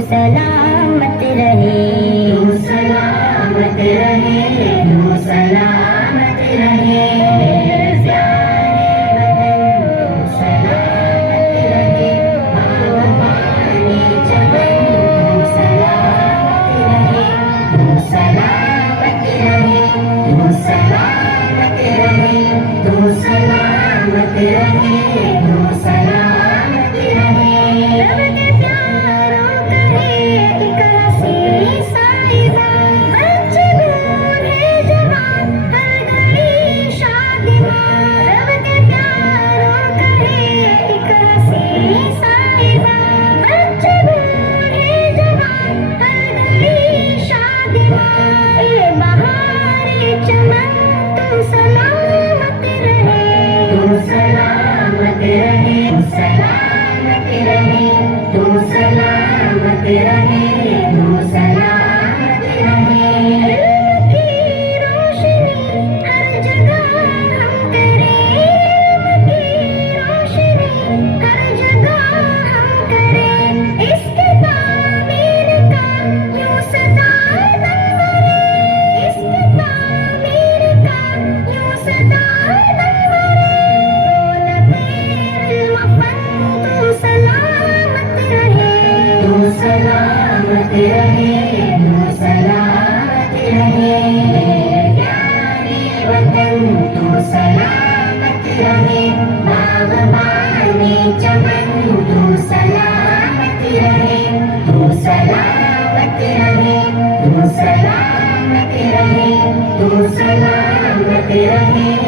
सलामत रहे, तू सलामत रहे, तू सलामत रहे। प्यारे वतन तू सलामत रहे, आबादी चमन तू सलामत रहे, तू सलामत रहे, तू सलामत रहे, तू सलामत रहे, तू सलामत रहे। रब के प्यारों करे एक हंसी साइज़ा, बच्चे बूढ़े जवान हर घड़ी शादिमां। रब के प्यारों करे एक हंसी साइज़ा, बच्चे बूढ़े जवान हर घड़ी शादिमां। ये बहारे चमन तू सलामत रहे, तू सलामत रहे, सलामत रहे, तू सलामत रहे, तू सलामत रहे। इल्म की रोशनी हर जगह हम करें, इल्म की रोशनी हर जगह हम करें। इसके तामीर का यूं सदा दम भरे, इसके तामीर का यूं सदा दम भरे। तू सलामत रहे, तू सलामत रहे, तू सलामत रहे। प्यारे वतन तू सलामत रहे, बागबानी चमन तू सलामत रहे, तू सलामत रहे, तू सलामत रहे, तू सलामत रहे।